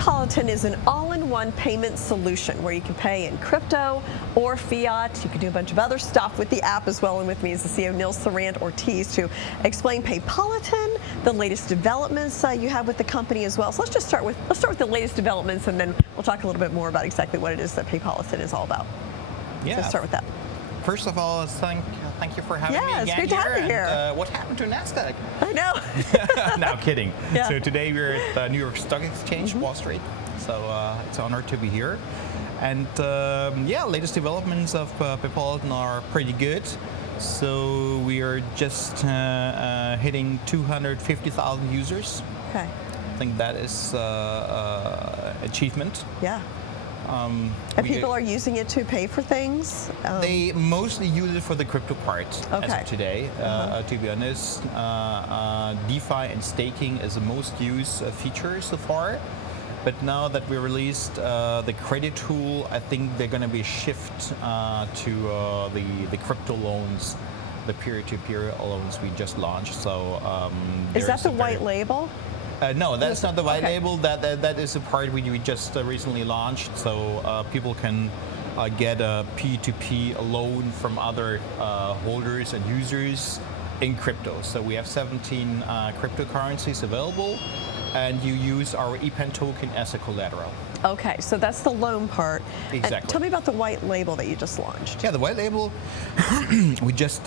Paypolitan is an all-in-one payment solution where you can pay in crypto or fiat. You can do a bunch of other stuff with the app as well. And with me is the CEO, Nils Tharandt, Ortiz, to explain Paypolitan, the latest developments you have with the company as well. So let's start with the latest developments, and then we'll talk a little bit more about exactly what it is that Paypolitan is all about. Yeah. So start with that. First of all, thank you for having me again. Yeah, it's great to have you here. What happened to NASDAQ? I know. No, kidding. Yeah. So today we're at the New York Stock Exchange, Wall Street. So it's an honor to be here. And yeah, latest developments of Paypolitan are pretty good. So we are just hitting 250,000 users. Okay. I think that is achievement. Yeah. And people are using it to pay for things? They mostly use it for the crypto part as of today. To be honest, DeFi and staking is the most used feature so far. But now that we released the credit tool, I think they're going to be a shift to the crypto loans, the peer-to-peer loans we just launched. So is that the white label? No, that's not the white label. That is a part we just recently launched, so people can get a P2P loan from other holders and users in crypto. So we have 17 cryptocurrencies available, and you use our EPAN token as a collateral. Okay, so that's the loan part. Exactly. And tell me about the white label that you just launched. Yeah, the white label, we just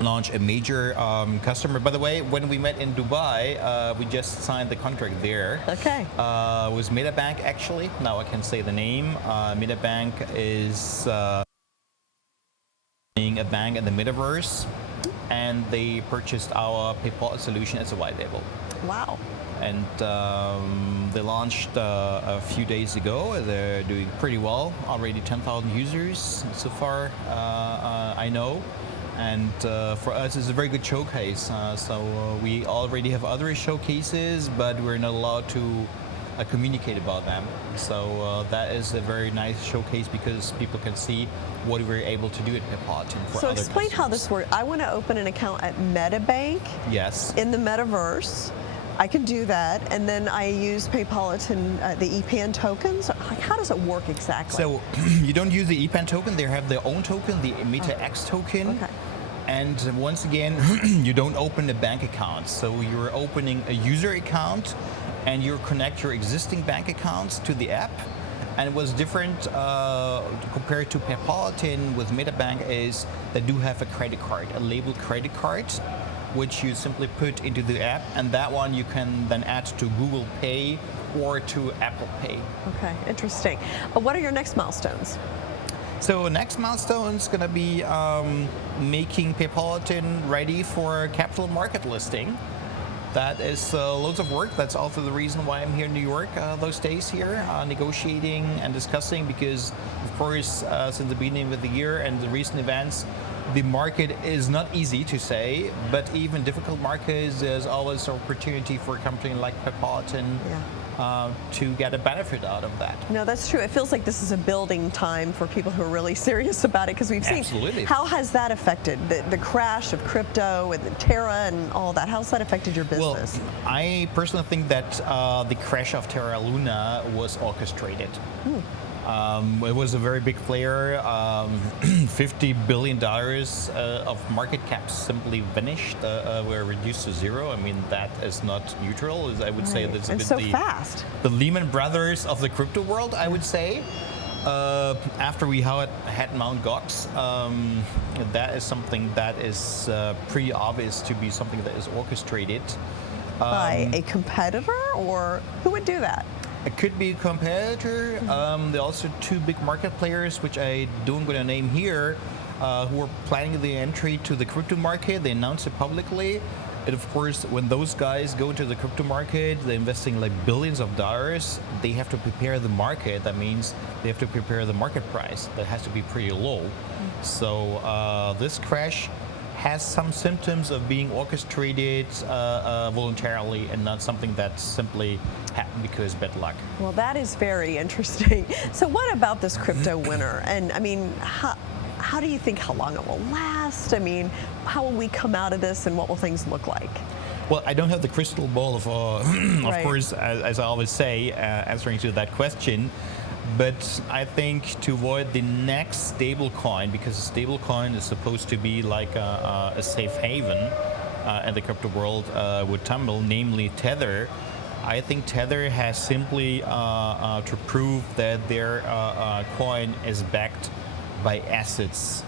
launch a major customer. By the way, when we met in Dubai, we just signed the contract there. Okay. It was MetaBank, actually. Now I can say the name. MetaBank is being a bank in the metaverse, and they purchased our PayPal solution as a white label. Wow. And they launched a few days ago. They're doing pretty well. Already 10,000 users so far, I know. And for us, it's a very good showcase. So we already have other showcases, but we're not allowed to communicate about them. So that is a very nice showcase because people can see what we're able to do at Paypolitan for so other explain customers. how this works. I want to open an account at MetaBank. Yes. In the metaverse. I can do that, and then I use Paypolitan, the EPAN tokens. Like, how does it work exactly? So you don't use the EPAN token. They have their own token, the MetaX token. Okay. And once again, you don't open a bank account. So you're opening a user account, and you connect your existing bank accounts to the app. And what's different compared to Paypolitan with MetaBank is they do have a credit card, a labeled credit card, which you simply put into the app, and that one you can then add to Google Pay or to Apple Pay. Okay, interesting. What are your next milestones? So next milestone is going to be making Paypolitan ready for capital market listing. That is loads of work. That's also the reason why I'm here in New York those days here, negotiating and discussing, because of course since the beginning of the year and the recent events, the market is not easy to say, but even difficult markets, there's always an opportunity for a company like Paypolitan to get a benefit out of that. No, that's true. It feels like this is a building time for people who are really serious about it, because we've seen. Absolutely. How has that affected the crash of crypto and the Terra and all that? How's that affected your business? Well, I personally think that the crash of Terra Luna was orchestrated. It was a very big player. $50 billion of market cap simply vanished, were reduced to zero. I mean, that is not neutral. I would say that's a bit so fast. The Lehman Brothers of the crypto world, I would say. After we had Mt. Gox, that is something that is pretty obvious to be something that is orchestrated. By a competitor, or who would do that? It could be a competitor. There are also two big market players, which I don't going to name here, who are planning the entry to the crypto market. They announced it publicly. And of course, when those guys go into the crypto market, they're investing like billions of dollars. They have to prepare the market. That means they have to prepare the market price. That has to be pretty low. So this crash has some symptoms of being orchestrated voluntarily and not something that simply happened because bad luck. Well, that is very interesting. So what about this crypto winter? And I mean, how do you think how long it will last? I mean, how will we come out of this, and what will things look like? Well, I don't have the crystal ball of Right. course, as I always say, answering to that question. But I think to avoid the next stable coin, because a stable coin is supposed to be like a safe haven in the crypto world would tumble, namely Tether. I think Tether has simply to prove that their coin is backed by assets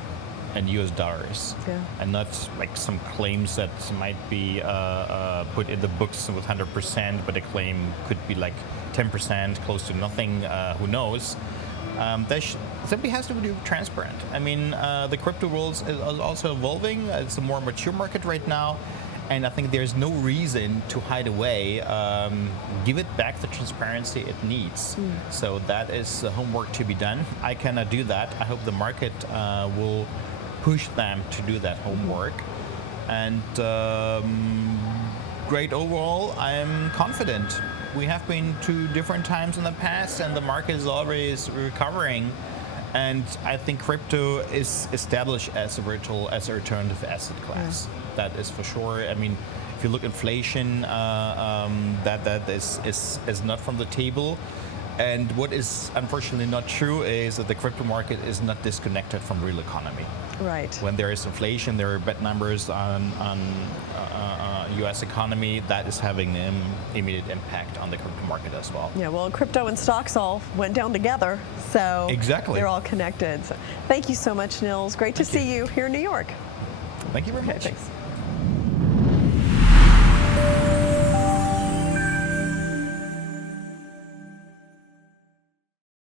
and US dollars, and not like some claims that might be put in the books with 100%, but a claim could be like 10%, close to nothing, who knows. That simply has to be transparent. I mean, the crypto world is also evolving. It's a more mature market right now, and I think there's no reason to hide away. Give it back the transparency it needs. So that is the homework to be done. I cannot do that. I hope the market will push them to do that homework. And great overall, I'm confident. We have been to different times in the past, and the market is always recovering. And I think crypto is established as a alternative asset class. That is for sure. I mean, if you look inflation, that is not from the table. And what is unfortunately not true is that the crypto market is not disconnected from real economy. Right. When there is inflation, there are bad numbers on U.S. economy. That is having an immediate impact on the crypto market as well. Yeah, well, crypto and stocks all went down together, so exactly, they're all connected. So thank you so much, Nils. Great to see you here in New York. Thank you very much. Thanks.